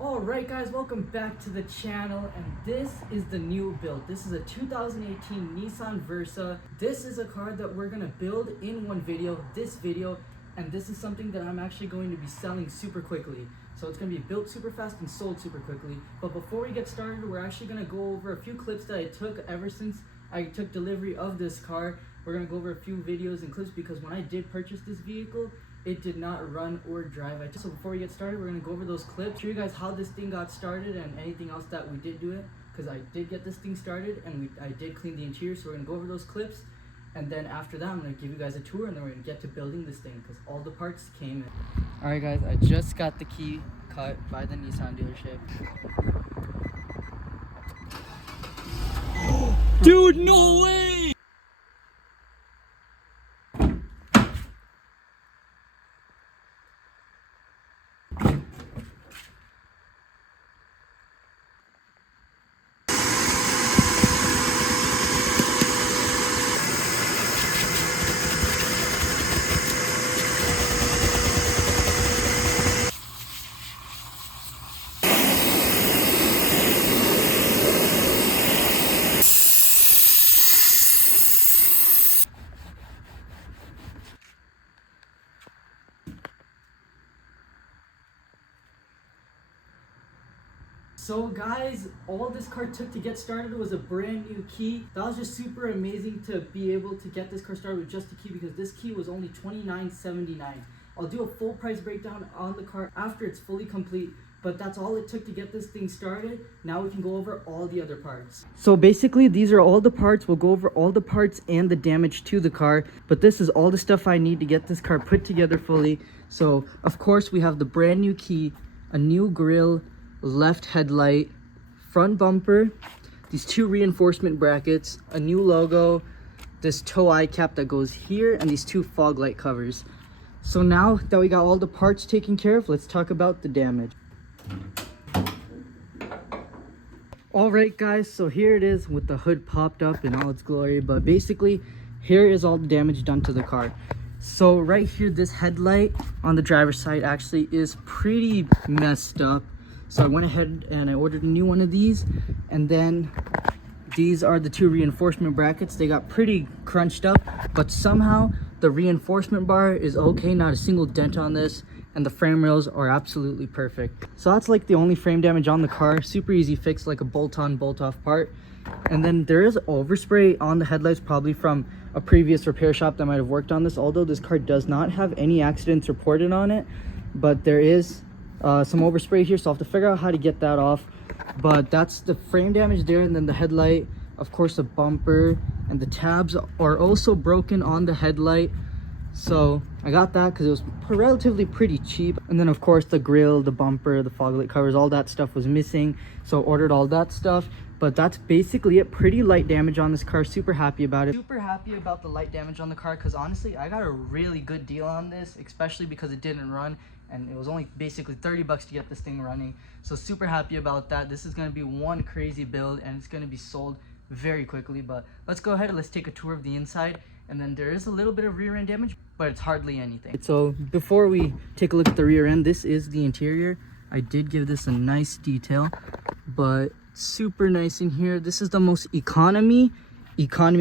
Alright guys, welcome back to the channel, and this is the new build. This is a 2018 Nissan Versa. This is a car that we're gonna build in one video, and this is something that I'm actually going to be selling super quickly. So it's gonna be built super fast and sold super quickly. But before we get started, we're actually gonna go over a few clips that I took ever since I took delivery of this car. We're gonna go over a few videos and clips because when I did purchase this vehicle, it did not run or drive. So before we get started, we're gonna go over those clips, show you guys how this thing got started and anything else that we did do it, because I did get this thing started and I did clean the interior. So we're gonna go over those clips, and then after that I'm gonna give you guys a tour, and then we're gonna get to building this thing because all the parts came in. All right guys, I just got the key cut by the Nissan dealership. Dude, no way! So guys, all this car took to get started was a brand new key. That was just super amazing to be able to get this car started with just a key, because this key was only $29.79. I'll do a full price breakdown on the car after it's fully complete, but that's all it took to get this thing started. Now we can go over all the other parts. So basically these are all the parts. We'll go over all the parts and the damage to the car, but this is all the stuff I need to get this car put together fully. So of course we have the brand new key, a new grille, left headlight, front bumper, these two reinforcement brackets, a new logo, this tow eye cap that goes here, and these two fog light covers. So now that we got all the parts taken care of, let's talk about the damage. All right guys, so here it is with the hood popped up in all its glory, but basically here is all the damage done to the car. So right here, this headlight on the driver's side actually is pretty messed up. So I went ahead and I ordered a new one of these, and then these are the two reinforcement brackets. They got pretty crunched up, but somehow the reinforcement bar is okay, not a single dent on this, and the frame rails are absolutely perfect. So that's like the only frame damage on the car. Super easy fix, like a bolt-on, bolt-off part. And then there is overspray on the headlights, probably from a previous repair shop that might have worked on this, although this car does not have any accidents reported on it, but there is some overspray here, so I'll have to figure out how to get that off. But that's the frame damage there, and then the headlight, of course the bumper, and the tabs are also broken on the headlight. So I got that because it was relatively pretty cheap. And then of course the grille, the bumper, the fog light covers, all that stuff was missing, so ordered all that stuff. But that's basically it. Pretty light damage on this car. Super happy about it. Super happy about the light damage on the car, because honestly I got a really good deal on this, especially because it didn't run, and it was only basically 30 bucks to get this thing running. So super happy about that. This is going to be one crazy build, and it's going to be sold very quickly. But let's go ahead and let's take a tour of the inside. And then there is a little bit of rear end damage, but it's hardly anything. So before we take a look at the rear end, this is the interior. I did give this a nice detail, but super nice in here. This is the most economy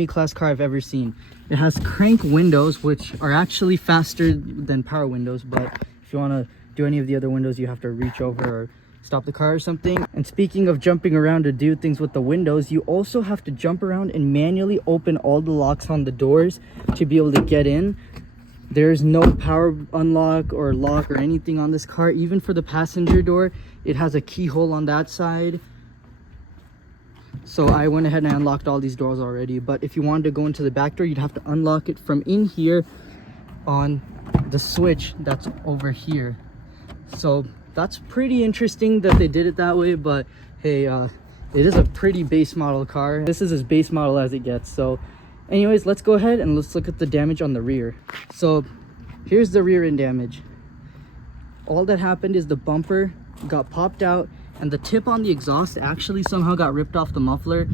class car I've ever seen. It has crank windows, which are actually faster than power windows, but if you want to do any of the other windows, you have to reach over or stop the car or something. And speaking of jumping around to do things with the windows, you also have to jump around and manually open all the locks on the doors to be able to get in. There's no power unlock or lock or anything on this car. Even for the passenger door, it has a keyhole on that side. So I went ahead and unlocked all these doors already. But if you wanted to go into the back door, you'd have to unlock it from in here on the switch that's over here. So that's pretty interesting that they did it that way, but hey, it is a pretty base model car. This is as base model as it gets. So anyways, let's go ahead and let's look at the damage on the rear. So here's the rear end damage. All that happened is the bumper got popped out, and the tip on the exhaust actually somehow got ripped off the muffler.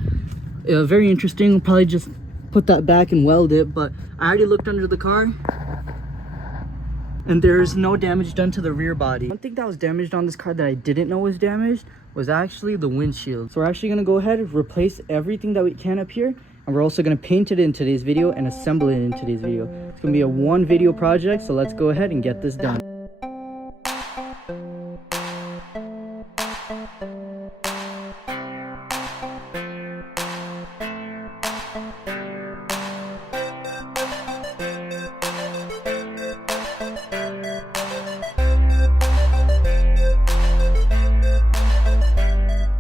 Very interesting. Probably just put that back and weld it, but I already looked under the car. And there's no damage done to the rear body. One thing that was damaged on this car that I didn't know was damaged was actually the windshield. So we're actually gonna go ahead and replace everything that we can up here, and we're also gonna paint it in today's video and assemble it in today's video. It's gonna be a one video project, so let's go ahead and get this done.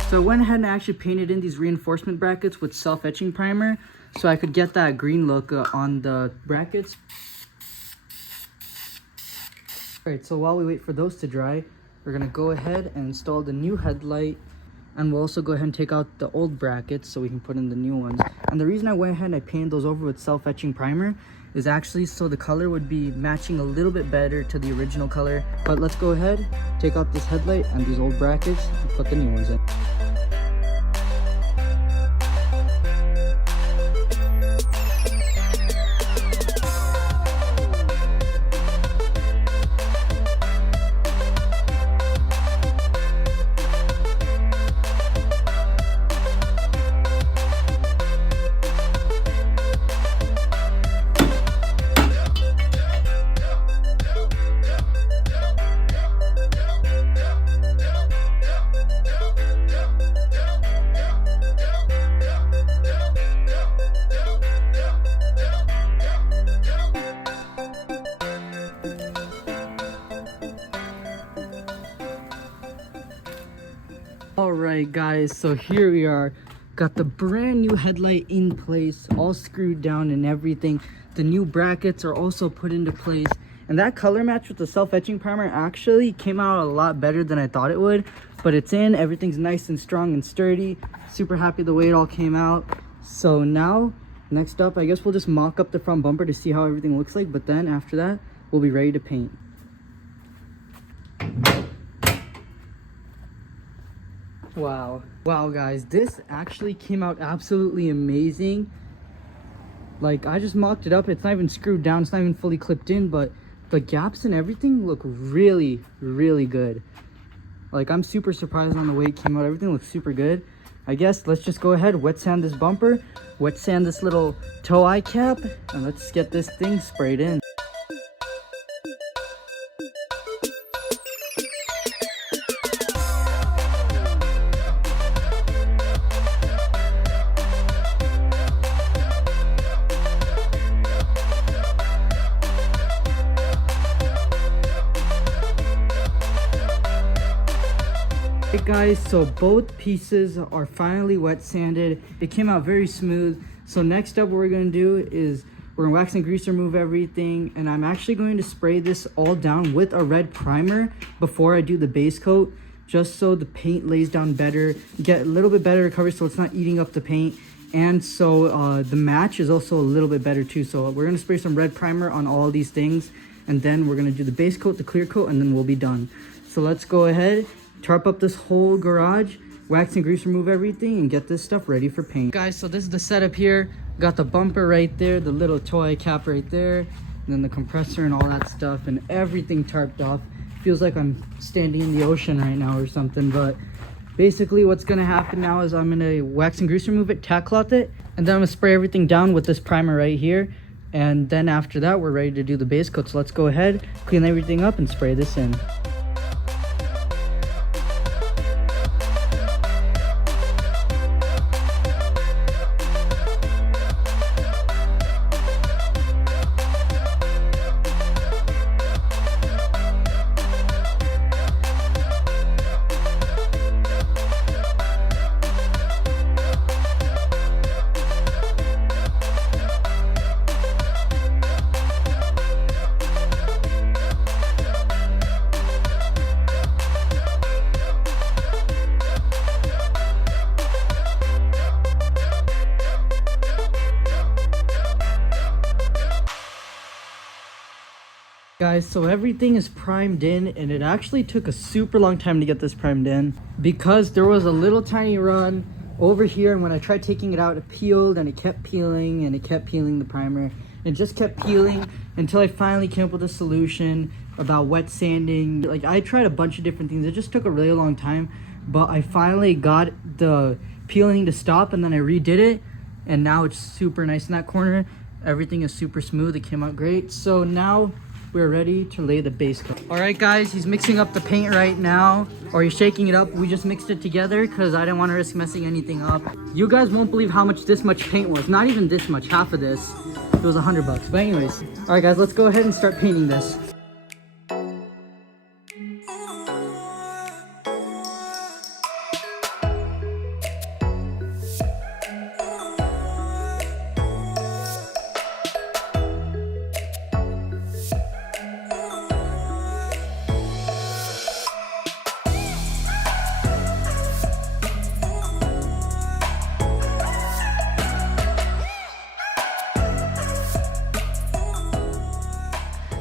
So I went ahead and actually painted in these reinforcement brackets with self-etching primer so I could get that green look on the brackets. Alright, so while we wait for those to dry, we're going to go ahead and install the new headlight, and we'll also go ahead and take out the old brackets so we can put in the new ones. And the reason I went ahead and I painted those over with self-etching primer is actually so the color would be matching a little bit better to the original color. But let's go ahead, take out this headlight and these old brackets and put the new ones in. Alright guys, so here we are, got the brand new headlight in place, all screwed down and everything. The new brackets are also put into place, and that color match with the self-etching primer actually came out a lot better than I thought it would. But it's in, everything's nice and strong and sturdy. Super happy the way it all came out. So now, next up, I guess we'll just mock up the front bumper to see how everything looks like, but then after that, we'll be ready to paint. Wow guys, this actually came out absolutely amazing. Like, I just mocked it up, it's not even screwed down, it's not even fully clipped in, but the gaps and everything look really good. Like, I'm super surprised on the way it came out. Everything looks super good. I guess let's just go ahead, wet sand this bumper, wet sand this little toe eye cap, and let's get this thing sprayed in. Hey guys, so both pieces are finally wet sanded. It came out very smooth. So next up what we're going to do is we're going to wax and grease remove everything, and I'm actually going to spray this all down with a red primer before I do the base coat, just so the paint lays down better, get a little bit better recovery so it's not eating up the paint, and so the match is also a little bit better too. So we're going to spray some red primer on all these things, and then we're going to do the base coat, the clear coat, and then we'll be done. So let's go ahead, tarp up this whole garage, wax and grease remove everything, and get this stuff ready for paint. Guys, so this is the setup here. Got the bumper right there, the little toy cap right there, and then the compressor and all that stuff, and everything tarped off. Feels like I'm standing in the ocean right now or something. But basically what's gonna happen now is I'm gonna wax and grease remove it, tack cloth it, and then I'm gonna spray everything down with this primer right here. And then after that, we're ready to do the base coat. So let's go ahead, clean everything up, and spray this in. Guys, so everything is primed in, and it actually took a super long time to get this primed in because there was a little tiny run over here, and when I tried taking it out, it peeled, and it kept peeling, and it kept peeling the primer. It just kept peeling until I finally came up with a solution, about wet sanding. Like, I tried a bunch of different things. It just took a really long time, but I finally got the peeling to stop, and then I redid it, and now it's super nice in that corner. Everything is super smooth. It came out great. So now we're ready to lay the base coat. All right, guys, he's mixing up the paint right now, or he's shaking it up. We just mixed it together because I didn't want to risk messing anything up. You guys won't believe how much this much paint was. Not even this much, half of this. It was $100. But anyways, all right, guys, let's go ahead and start painting this.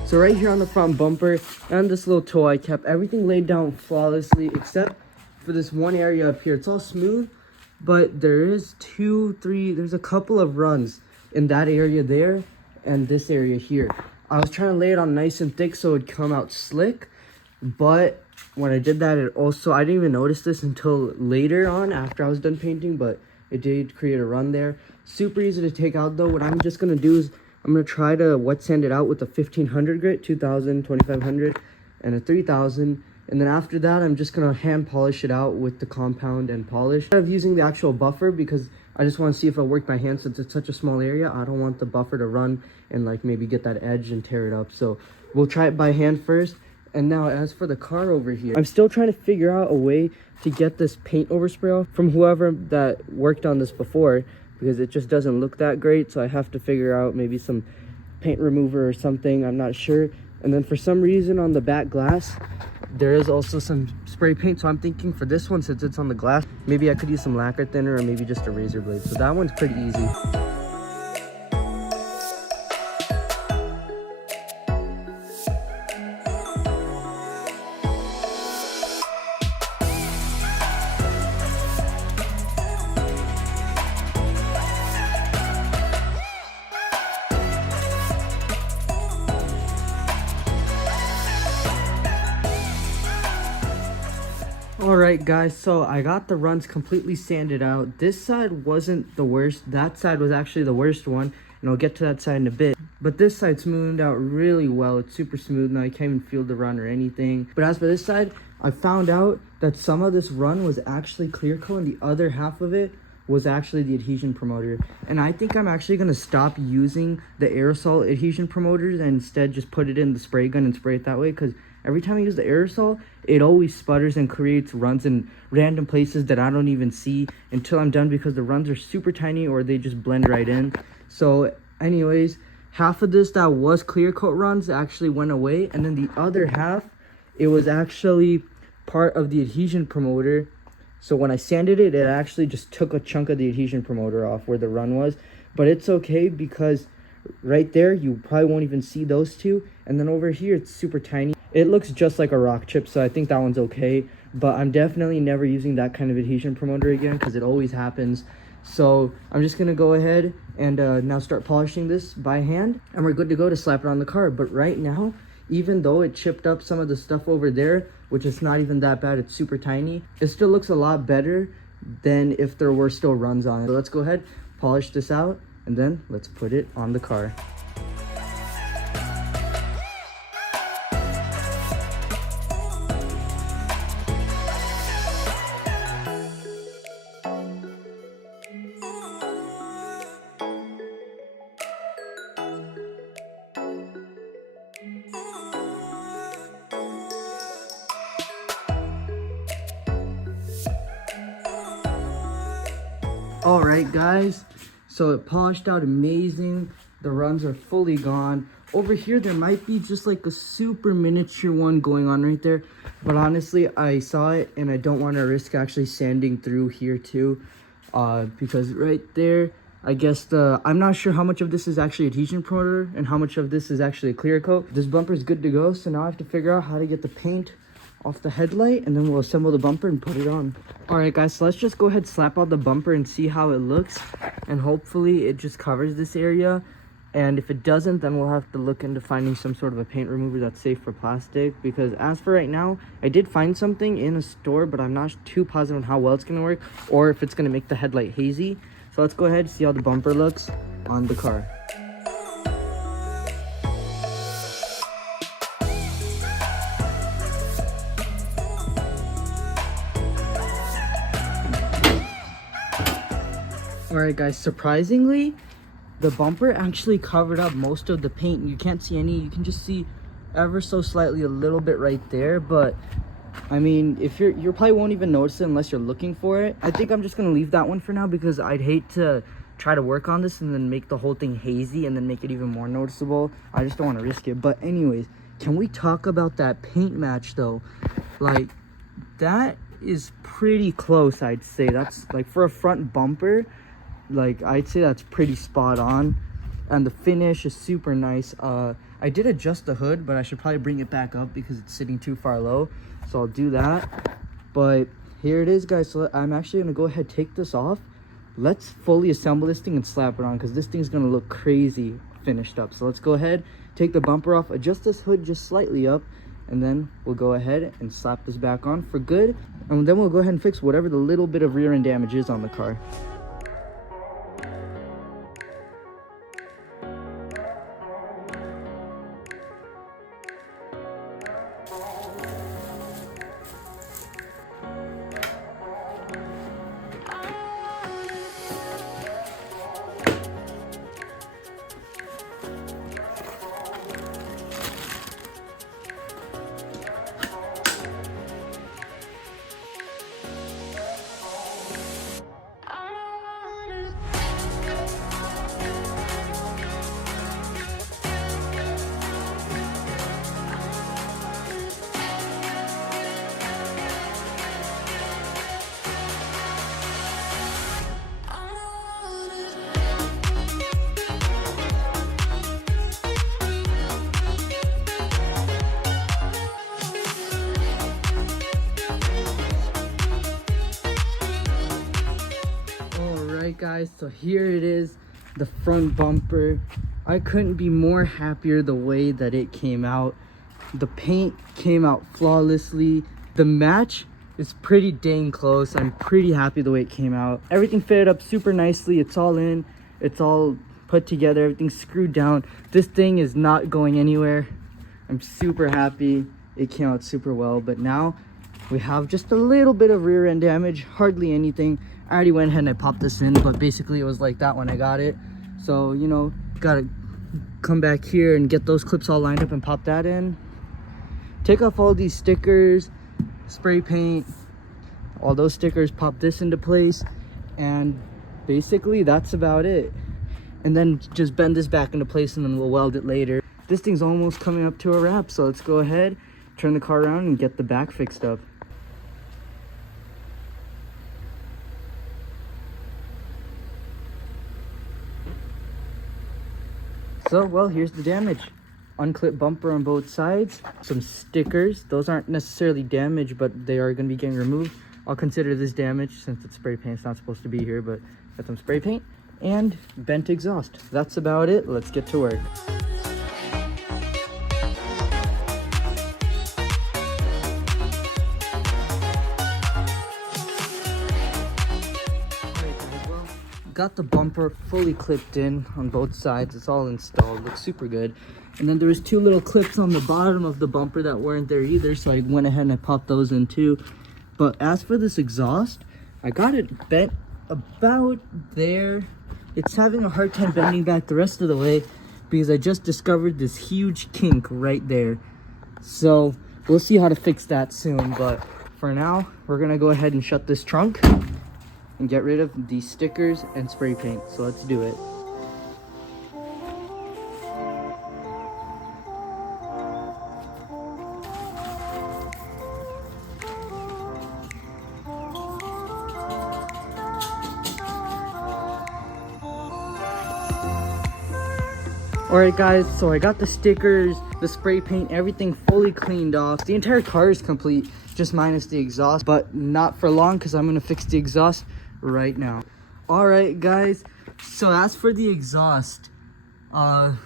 So right here on the front bumper and this little toe, I kept everything laid down flawlessly except for this one area up here. It's all smooth, but there is there's a couple of runs in that area there and this area here. I was trying to lay it on nice and thick so it'd come out slick, but when I did that, I didn't even notice this until later on after I was done painting, but it did create a run there. Super easy to take out though. What I'm just gonna do is I'm going to try to wet sand it out with a 1500 grit, 2000, 2500, and a 3000. And then after that, I'm just going to hand polish it out with the compound and polish. Instead of using the actual buffer, because I just want to see if it'll work by hand since it's such a small area. I don't want the buffer to run and like maybe get that edge and tear it up. So we'll try it by hand first. And now as for the car over here, I'm still trying to figure out a way to get this paint overspray off from whoever that worked on this before, because it just doesn't look that great. So I have to figure out maybe some paint remover or something. I'm not sure. And then for some reason on the back glass, there is also some spray paint. So I'm thinking for this one, since it's on the glass, maybe I could use some lacquer thinner or maybe just a razor blade. So that one's pretty easy. Alright guys, so I got the runs completely sanded out. This side wasn't the worst. That side was actually the worst one, and I'll get to that side in a bit. But this side smoothed out really well. It's super smooth now. You can't even feel the run or anything. But as for this side, I found out that some of this run was actually clear coat and the other half of it was actually the adhesion promoter. And I think I'm actually going to stop using the aerosol adhesion promoters and instead just put it in the spray gun and spray it that way, because every time I use the aerosol, it always sputters and creates runs in random places that I don't even see until I'm done, because the runs are super tiny or they just blend right in. So anyways, half of this that was clear coat runs actually went away, and then the other half, it was actually part of the adhesion promoter. So when I sanded it, it actually just took a chunk of the adhesion promoter off where the run was. But it's okay, because right there, you probably won't even see those two. And then over here, it's super tiny. It looks just like a rock chip, so I think that one's okay. But I'm definitely never using that kind of adhesion promoter again, because it always happens. So I'm just going to go ahead and now start polishing this by hand. And we're good to go to slap it on the car. But right now, even though it chipped up some of the stuff over there, which is not even that bad, it's super tiny, it still looks a lot better than if there were still runs on it. So let's go ahead, polish this out, and then let's put it on the car. Alright guys, so it polished out amazing. The runs are fully gone. Over here there might be just like a super miniature one going on right there, but honestly I saw it and I don't want to risk actually sanding through here too, because right there, I guess I'm not sure how much of this is actually adhesion promoter and how much of this is actually a clear coat. This bumper is good to go, so now I have to figure out how to get the paint off the headlight, and then we'll assemble the bumper and put it on. Alright guys, so let's just go ahead, slap out the bumper and see how it looks, and hopefully it just covers this area. And if it doesn't, then we'll have to look into finding some sort of a paint remover that's safe for plastic. Because as for right now, I did find something in a store, but I'm not too positive on how well it's going to work or if it's going to make the headlight hazy. So let's go ahead and see how the bumper looks on the car. Alright guys, surprisingly, the bumper actually covered up most of the paint. You can't see any, you can just see ever so slightly a little bit right there, but I mean, if you probably won't even notice it unless you're looking for it. I think I'm just gonna leave that one for now because I'd hate to try to work on this and then make the whole thing hazy and then make it even more noticeable. I just don't want to risk it. But anyways, can we talk about that paint match though? Like, that is pretty close, I'd say. That's like, for a front bumper, like, I'd say that's pretty spot on, and the finish is super nice. I did adjust the hood, but I should probably bring it back up because it's sitting too far low, so I'll do that. But here it is, guys. So I'm actually gonna go ahead, take this off. Let's fully assemble this thing and slap it on because this thing's gonna look crazy finished up. So let's go ahead, take the bumper off, adjust this hood just slightly up, and then we'll go ahead and slap this back on for good, and then we'll go ahead and fix whatever the little bit of rear end damage is on the car. Alright guys, so here it is, the front bumper. I couldn't be more happier the way that it came out. The paint came out flawlessly. The match is pretty dang close. I'm pretty happy the way it came out. Everything fitted up super nicely. It's all in, it's all put together, everything's screwed down. This thing is not going anywhere. I'm super happy. It came out super well, but now we have just a little bit of rear end damage, hardly anything. I already went ahead and I popped this in, but basically it was like that when I got it. So, you know, gotta come back here and get those clips all lined up and pop that in. Take off all these stickers, spray paint, all those stickers, pop this into place, and basically that's about it. And then just bend this back into place and then we'll weld it later. This thing's almost coming up to a wrap, so let's go ahead, turn the car around and get the back fixed up. So, well, here's the damage. Unclipped bumper on both sides, some stickers. Those aren't necessarily damaged, but they are going to be getting removed. I'll consider this damage since it's spray paint. It's not supposed to be here, but got some spray paint and bent exhaust. That's about it. Let's get to work. Got the bumper fully clipped in on both sides. It's all installed, looks super good. And then there was two little clips on the bottom of the bumper that weren't there either, so I went ahead and I popped those in too. But as for this exhaust, I got it bent about there. It's having a hard time bending back the rest of the way because I just discovered this huge kink right there. So we'll see how to fix that soon, but for now we're gonna go ahead and shut this trunk and get rid of these stickers and spray paint. So let's do it. Alright guys, so I got the stickers, the spray paint, everything fully cleaned off. The entire car is complete, just minus the exhaust, but not for long because I'm going to fix the exhaust right now. Alright guys, so as for the exhaust, Yeah,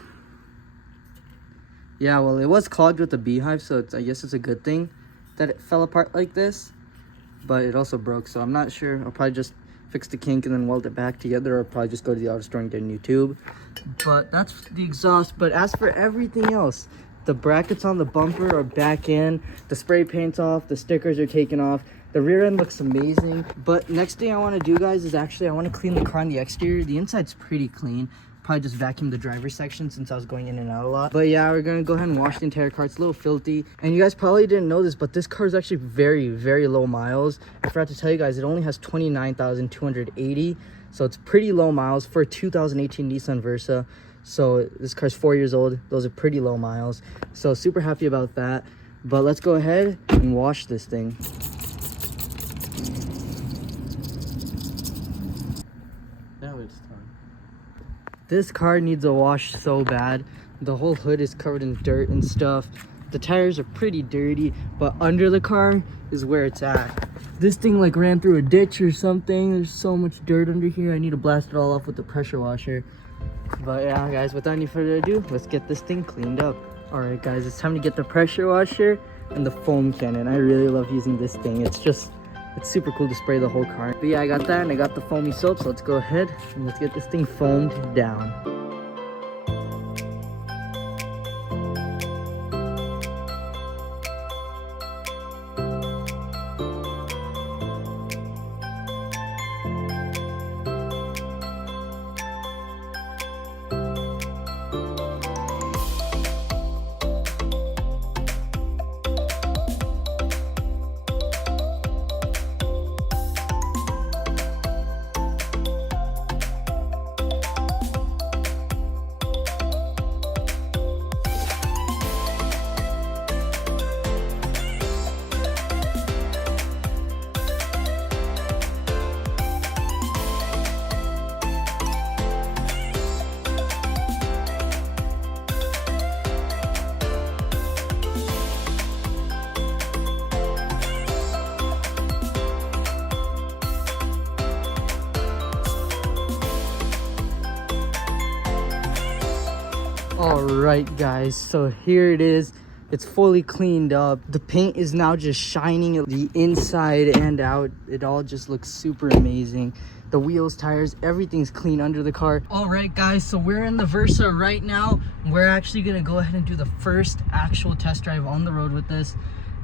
well, it was clogged with a beehive, so I guess it's a good thing that it fell apart like this. But it also broke, so I'm not sure. I'll probably just fix the kink and then weld it back together, or probably just go to the auto store and get a new tube. But that's the exhaust. But as for everything else, the brackets on the bumper are back in, the spray paint's off, the stickers are taken off, the rear end looks amazing. But next thing I want to do, guys, is actually I want to clean the car on the exterior. The inside's pretty clean. Probably just vacuum the driver's section since I was going in and out a lot. But yeah, we're gonna go ahead and wash the entire car. It's a little filthy, and you guys probably didn't know this, but this car is actually very, very low miles. I forgot to tell you guys, it only has 29,280, so it's pretty low miles for a 2018 Nissan Versa. So this car's 4 years old. Those are pretty low miles, so super happy about that. But let's go ahead and wash this thing. Now it's time. This car needs a wash so bad. The whole hood is covered in dirt and stuff. The tires are pretty dirty, but under the car is where it's at. This thing like ran through a ditch or something. There's so much dirt under here. I need to blast it all off with the pressure washer. But yeah, guys, without any further ado, let's get this thing cleaned up. All right, guys, it's time to get the pressure washer and the foam cannon. I really love using this thing. It's super cool to spray the whole car. But yeah, I got that, and I got the foamy soap, so let's go ahead and let's get this thing foamed down. All right, guys, so here it is. It's fully cleaned up. The paint is now just shining the inside and out. It all just looks super amazing. The wheels, tires, everything's clean under the car. All right, guys, so we're in the Versa right now. We're actually gonna go ahead and do the first actual test drive on the road with this.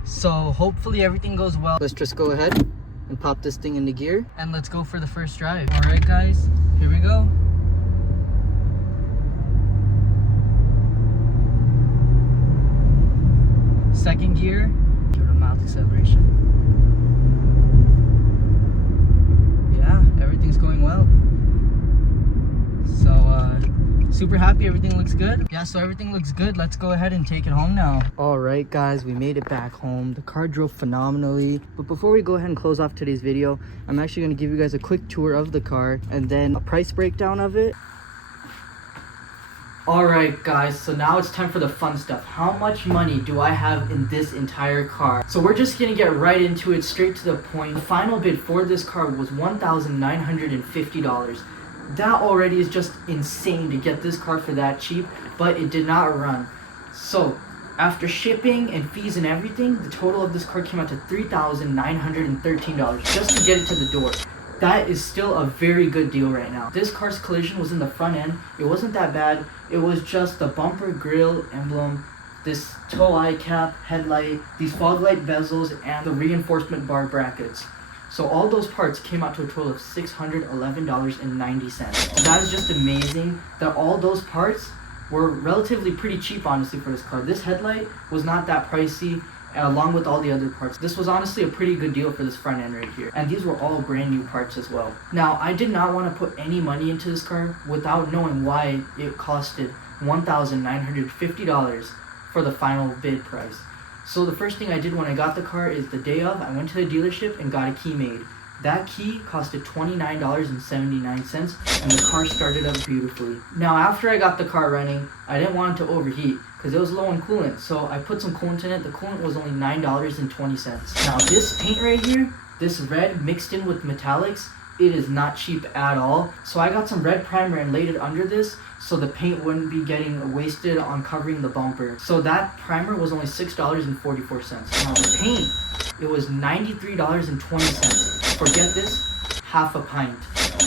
So hopefully everything goes well. Let's just go ahead and pop this thing into gear and let's go for the first drive. All right, guys, here we go. Second gear, give it a mild acceleration. Yeah, everything's going well. So super happy, everything looks good. Yeah, so everything looks good. Let's go ahead and take it home now. All right, guys, we made it back home. The car drove phenomenally. But before we go ahead and close off today's video, I'm actually going to give you guys a quick tour of the car and then a price breakdown of it. Alright, guys, so now it's time for the fun stuff. How much money do I have in this entire car? So we're just gonna get right into it, straight to the point. The final bid for this car was $1,950. That already is just insane to get this car for that cheap, but it did not run. So after shipping and fees and everything, the total of this car came out to $3,913 just to get it to the door. That is still a very good deal right now. This car's collision was in the front end. It wasn't that bad. It was just the bumper, grille, emblem, this tow eye cap, headlight, these fog light bezels, and the reinforcement bar brackets. So all those parts came out to a total of $611.90. That is just amazing that all those parts were relatively pretty cheap, honestly, for this car. This headlight was not that pricey, along with all the other parts. This was honestly a pretty good deal for this front end right here. And these were all brand new parts as well. Now, I did not want to put any money into this car without knowing why it costed $1,950 for the final bid price. So the first thing I did when I got the car is the day of, I went to the dealership and got a key made. That key costed $29.79 and the car started up beautifully. Now after I got the car running, I didn't want it to overheat because it was low on coolant, so I put some coolant in it. The coolant was only $9.20. Now this paint right here, this red mixed in with metallics, it is not cheap at all. So I got some red primer and laid it under this so the paint wouldn't be getting wasted on covering the bumper. So that primer was only $6.44. Now the paint, it was $93.20. Forget this, half a pint.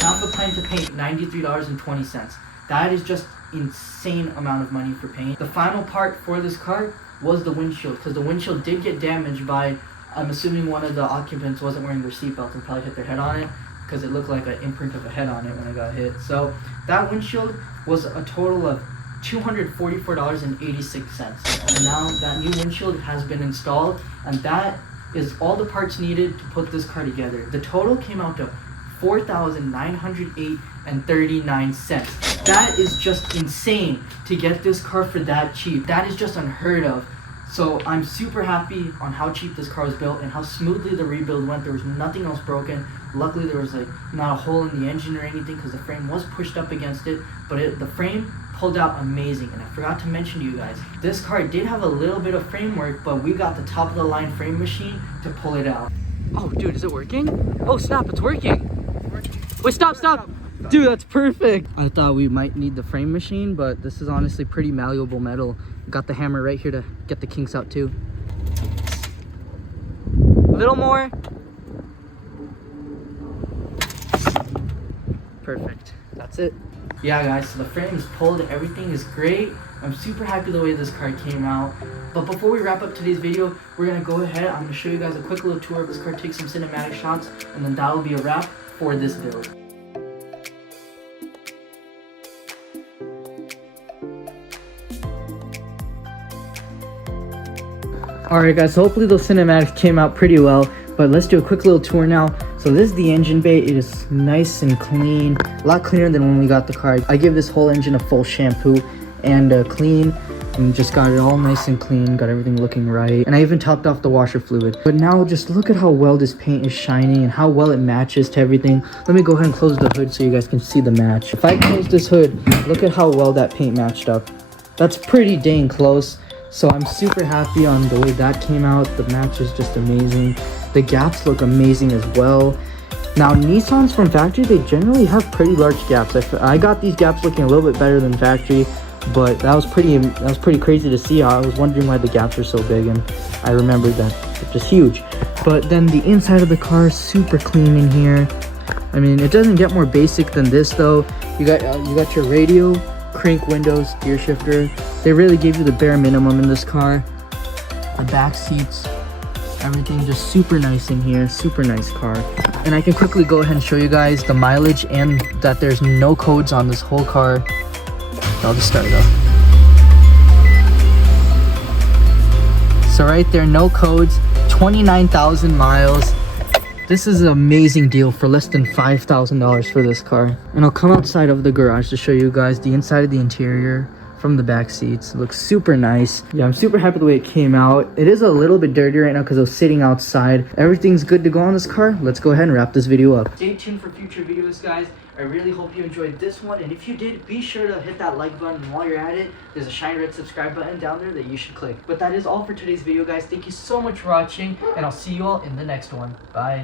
Half a pint of paint, $93.20. That is just insane amount of money for paint. The final part for this car was the windshield, because the windshield did get damaged by, I'm assuming one of the occupants wasn't wearing their seatbelt and probably hit their head on it, because it looked like an imprint of a head on it when it got hit. So that windshield was a total of $244.86. And now that new windshield has been installed, and that is all the parts needed to put this car together. The total came out to $4,908.39. That is just insane to get this car for that cheap. That is just unheard of. So I'm super happy on how cheap this car was built and how smoothly the rebuild went. There was nothing else broken. Luckily there was like not a hole in the engine or anything, because the frame was pushed up against it, but the frame pulled out amazing. And I forgot to mention to you guys, this car did have a little bit of framework, but we got the top of the line frame machine to pull it out. Oh dude, is it working? Oh snap, it's working. Wait, stop. Dude, that's perfect. I thought we might need the frame machine, but this is honestly pretty malleable metal. Got the hammer right here to get the kinks out too. A little more. Perfect. That's it. Yeah guys, so the frame is pulled, everything is great. I'm super happy the way this car came out. But before we wrap up today's video, we're gonna go ahead, I'm gonna show you guys a quick little tour of this car, take some cinematic shots, and then that'll be a wrap for this build. Alright guys, so hopefully those cinematics came out pretty well, but let's do a quick little tour now. So this is the engine bay. It is nice and clean, a lot cleaner than when we got the car. I give this whole engine a full shampoo and clean, and just got it all nice and clean, got everything looking right, and I even topped off the washer fluid. But now just look at how well this paint is shining and how well it matches to everything. Let me go ahead and close the hood so you guys can see the match. If I close this hood, look at how well that paint matched up. That's pretty dang close. So I'm super happy on the way that came out. The match is just amazing. The gaps look amazing as well. Now Nissans from factory, they generally have pretty large gaps. I got these gaps looking a little bit better than factory, but that was pretty crazy to see. I was wondering why the gaps are so big, and I remembered that they're just huge. But then the inside of the car is super clean in here. I mean, it doesn't get more basic than this though. You got your radio, crank windows, gear shifter. They really gave you the bare minimum in this car. The back seats, everything just super nice in here. Super nice car. And I can quickly go ahead and show you guys the mileage and that there's no codes on this whole car. I'll just start it up. So right there, no codes, 29,000 miles. This is an amazing deal for less than $5,000 for this car. And I'll come outside of the garage to show you guys the inside of the interior from the back seats. It looks super nice. Yeah, I'm super happy the way it came out. It is a little bit dirty right now because I was sitting outside. Everything's good to go on this car. Let's go ahead and wrap this video up. Stay tuned for future videos, guys. I really hope you enjoyed this one, and if you did, be sure to hit that like button. And while you're at it, there's a shiny red subscribe button down there that you should click. But that is all for today's video, guys. Thank you so much for watching, and I'll see you all in the next one. Bye.